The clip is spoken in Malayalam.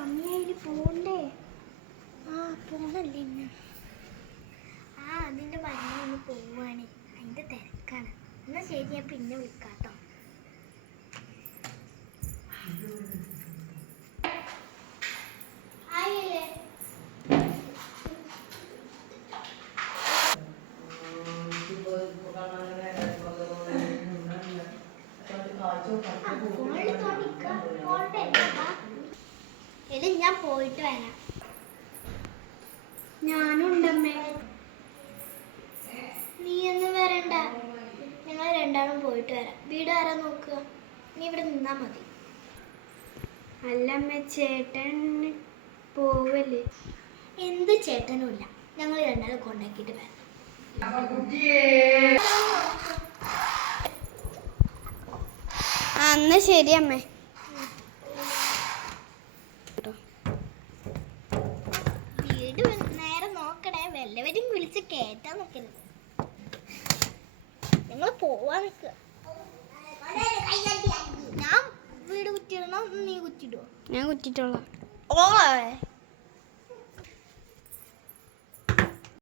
സമയായി പോണ്ടേ? പോണല്ലേ ഇന്ന്? അതിന്റെ മരുന്ന് പോവാണ്. അതിന്റെ തിരക്കാണ്. എന്നാ ശരി, ഞാൻ പിന്നെ വിളിക്കാട്ടോ. ഞാൻ പോയിട്ട് വരാം. ഞാനുണ്ടമ്മേ. നീ ഒന്നും വരണ്ട, ഞങ്ങൾ രണ്ടാളും പോയിട്ട് വരാം. വീട് ആരാ നോക്കുക? നീ ഇവിടെ നിന്നാ മതി. അല്ലമ്മ, ചേട്ടൻ പോവല്ലേ? എന്ത് ചേട്ടനും ഇല്ല, ഞങ്ങൾ രണ്ടാളും കൊണ്ടാക്കിയിട്ട് വരാം. എന്നാ ശരി അമ്മേ. വീട് നേരെ നോക്കണേ, വല്ലവരും വിളിച്ച് കേറ്റാൻ നോക്കരുത്. ഞങ്ങൾ പോവാൻ നിൽക്കുക. ഞാൻ വീട് കുറ്റിയിടണോ? നീ കുറ്റിയിടുവോ? ഞാൻ കുറ്റിട്ടോളാം.